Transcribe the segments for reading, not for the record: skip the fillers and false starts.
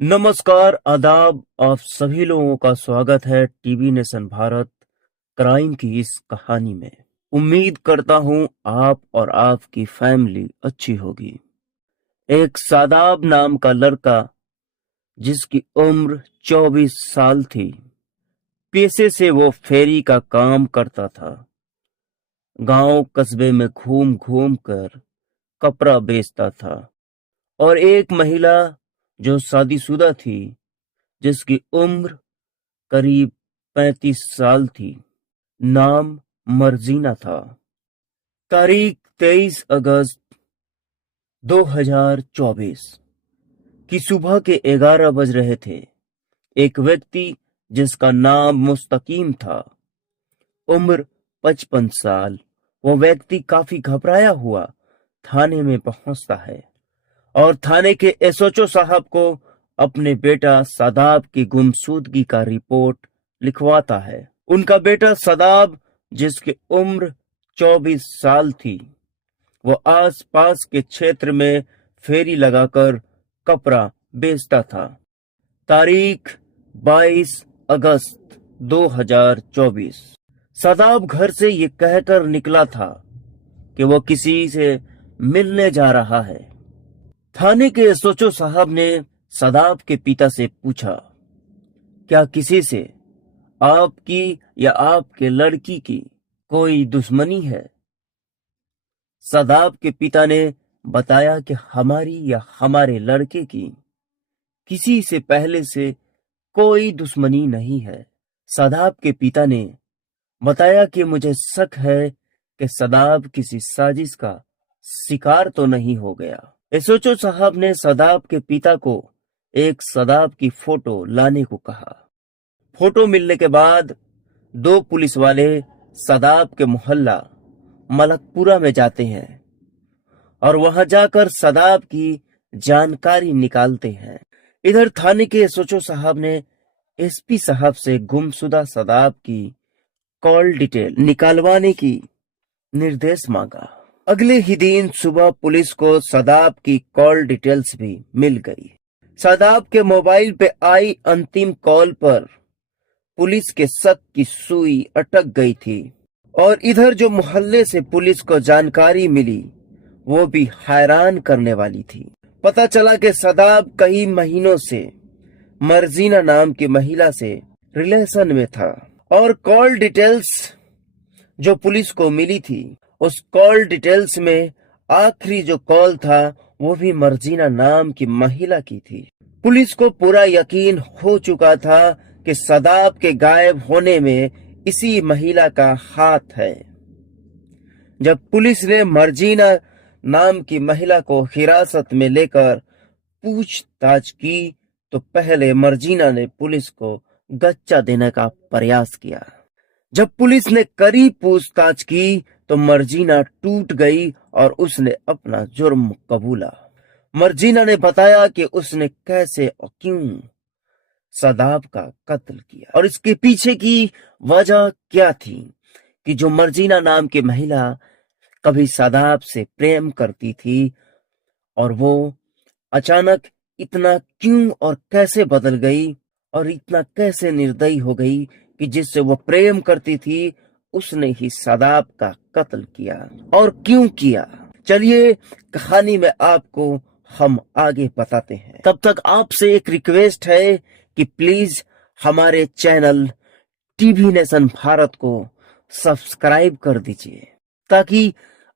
नमस्कार, आदाब। आप सभी लोगों का स्वागत है टीवी नेशन भारत क्राइम की इस कहानी में। उम्मीद करता हूं आप और आपकी फैमिली अच्छी होगी। एक सादाब नाम का लड़का जिसकी उम्र 24 साल थी, पेशे से वो फेरी का काम करता था। गांव कस्बे में घूम घूम कर कपड़ा बेचता था और एक महिला जो शादीशुदा थी, जिसकी उम्र करीब 35 साल थी, नाम मर्जीना था। तारीख 23 अगस्त 2024 की सुबह के 11 बज रहे थे। एक व्यक्ति जिसका नाम मुस्तकीम था, उम्र 55 साल, वो व्यक्ति काफी घबराया हुआ थाने में पहुंचता है और थाने के एसएचओ साहब को अपने बेटा सदाब की गुमशुदगी का रिपोर्ट लिखवाता है। उनका बेटा सदाब, जिसकी उम्र 24 साल थी, वो आस-पास के क्षेत्र में फेरी लगाकर कपड़ा बेचता था। तारीख 22 अगस्त 2024। सदाब घर से ये कहकर निकला था कि वो किसी से मिलने जा रहा है। थाने के एसएचओ साहब ने सदाब के पिता से पूछा, क्या किसी से आपकी या आपके लड़की की कोई दुश्मनी है? सदाब के पिता ने बताया कि हमारी या हमारे लड़के की किसी से पहले से कोई दुश्मनी नहीं है। सदाब के पिता ने बताया कि मुझे शक है कि सदाब किसी साजिश का शिकार तो नहीं हो गया। एसएचओ साहब ने सदाब के पिता को एक सदाब की फोटो लाने को कहा। फोटो मिलने के बाद दो पुलिस वाले सदाब के मोहल्ला मलकपुरा में जाते हैं और वहां जाकर सदाब की जानकारी निकालते हैं। इधर थाने के एसएचओ साहब ने एसपी साहब से गुमशुदा सदाब की कॉल डिटेल निकालवाने की निर्देश मांगा। अगले ही दिन सुबह पुलिस को सदाब की कॉल डिटेल्स भी मिल गई। सदाब के मोबाइल पे आई अंतिम कॉल पर पुलिस के शक की सुई अटक गई थी और इधर जो मोहल्ले से पुलिस को जानकारी मिली वो भी हैरान करने वाली थी। पता चला कि सदाब कई महीनों से मर्जीना नाम की महिला से रिलेशन में था और कॉल डिटेल्स जो पुलिस को मिली थी, उस कॉल डिटेल्स में आखिरी जो कॉल था वो भी मर्जीना नाम की महिला की थी। पुलिस को पूरा यकीन हो चुका था कि सदाब के गायब होने में इसी महिला का हाथ है। जब पुलिस ने मर्जीना नाम की महिला को हिरासत में लेकर पूछताछ की तो पहले मर्जीना ने पुलिस को गच्चा देने का प्रयास किया। जब पुलिस ने करीब पूछताछ की तो मर्जीना टूट गई और उसने अपना जुर्म कबूला। मर्जीना ने बताया कि उसने कैसे और क्यों सदाब का कत्ल किया और इसके पीछे की वजह क्या थी कि जो मर्जीना नाम की महिला कभी सदाब से प्रेम करती थी और वो अचानक इतना क्यों और कैसे बदल गई और इतना कैसे निर्दयी हो गई कि जिससे वो प्रेम करती थी उसने ही सदाब का कत्ल किया और क्यों किया। चलिए कहानी में आपको हम आगे बताते हैं। तब तक आपसे एक रिक्वेस्ट है कि प्लीज हमारे चैनल टीवी नेशन भारत को सब्सक्राइब कर दीजिए ताकि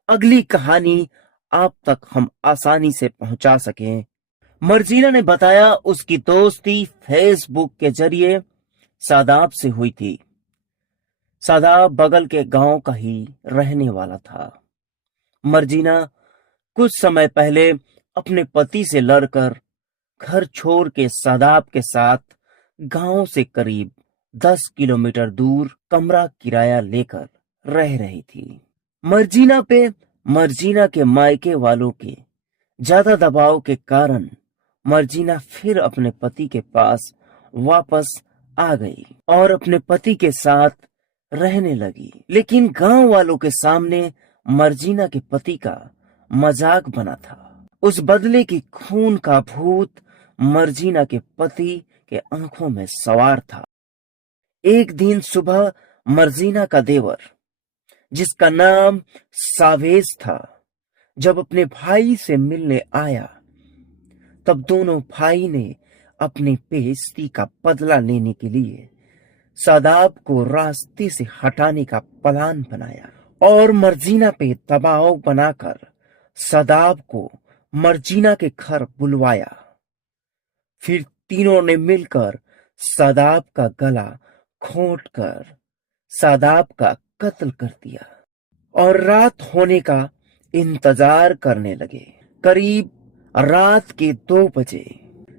अगली कहानी आप तक हम आसानी से पहुंचा सकें। मर्जीना ने बताया उसकी दोस्ती फेसबुक के जरिए सदाब से हुई थी। सदाब बगल के गांव का ही रहने वाला था। मर्जीना कुछ समय पहले अपने पति से लड़कर घर छोड़ के सदाब के साथ गांव से करीब 10 किलोमीटर दूर कमरा किराया लेकर रह रही थी। मर्जीना पे मर्जीना के मायके वालों के ज्यादा दबाव के कारण मर्जीना फिर अपने पति के पास वापस आ गई और अपने पति के साथ रहने लगी। लेकिन गांव वालों के सामने मर्जीना के पति का मजाक बना था। उस बदले की खून का भूत मर्जीना के पति के आंखों में सवार था। एक दिन सुबह मर्जीना का देवर, जिसका नाम सावेज था, जब अपने भाई से मिलने आया, तब दोनों भाई ने अपनी बेइज्जती का बदला लेने के लिए शादाब को रास्ते से हटाने का प्लान बनाया और मर्जीना पे दबाव बनाकर शादाब को मर्जीना के घर बुलवाया। फिर तीनों ने मिलकर शादाब का गला घोंटकर शादाब का कत्ल कर दिया और रात होने का इंतजार करने लगे। करीब रात के 2 बजे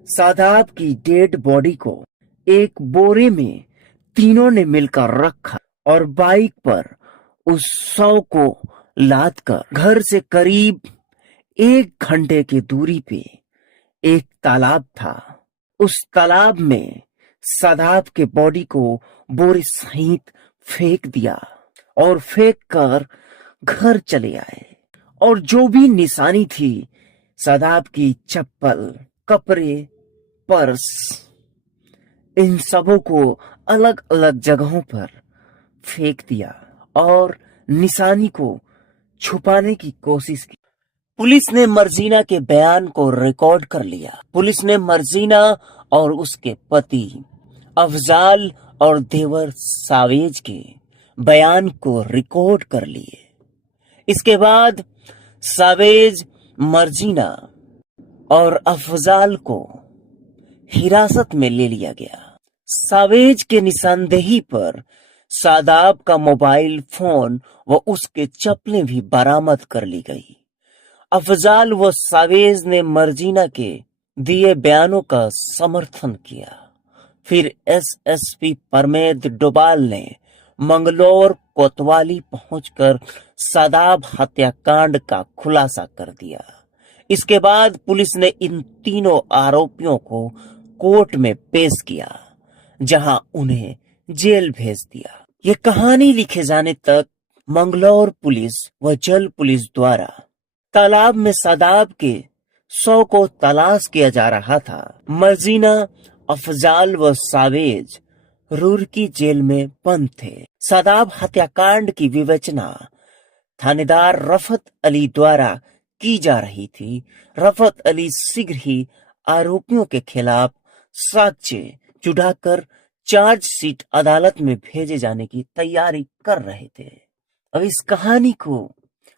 शादाब की डेड बॉडी को एक बोरे में तीनों ने मिलकर रखा और बाइक पर उस शव को लादकर घर से करीब 1 घंटे की दूरी पे एक तालाब था, उस तालाब में शादाब के बॉडी को बोरे सहित फेंक दिया और फेंक कर घर चले आए। और जो भी निशानी थी, शादाब की चप्पल, कपड़े, पर्स, इन सबों को अलग अलग जगहों पर फेंक दिया और निशानी को छुपाने की कोशिश की। पुलिस ने मर्जीना के बयान को रिकॉर्ड कर लिया। पुलिस ने मर्जीना और उसके पति अफजाल और देवर सावेज के बयान को रिकॉर्ड कर लिए। इसके बाद सावेज, मर्जीना और अफजाल को हिरासत में ले लिया गया। सावेज के निशानदेही पर शादाब का मोबाइल फोन व उसके चप्पलें भी बरामद कर ली गई। अफजाल व सावेज ने मर्जीना के दिए बयानों का समर्थन किया। फिर एसएसपी परमेद डोभाल ने मंगलौर कोतवाली पहुंचकर शादाब हत्याकांड का खुलासा कर दिया। इसके बाद पुलिस ने इन तीनों आरोपियों को कोर्ट में पेश किया, जहां उन्हें जेल भेज दिया। ये कहानी लिखे जाने तक मंगलौर पुलिस व जल पुलिस द्वारा तालाब में शादाब के शव को तलाश किया जा रहा था। मर्जीना, अफजाल व सावेज रुड़की जेल में बंद थे। शादाब हत्याकांड की विवेचना थानेदार रफत अली द्वारा की जा रही थी। रफत अली शीघ्र ही आरोपियों के खिलाफ साक्ष्य जुटाकर चार्जशीट अदालत में भेजे जाने की तैयारी कर रहे थे। अब इस कहानी को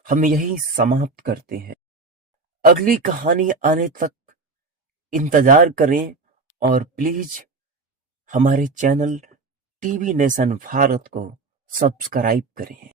हम यही समाप्त करते हैं। अगली कहानी आने तक इंतजार करें और प्लीज हमारे चैनल टीवी नेशन भारत को सब्सक्राइब करें।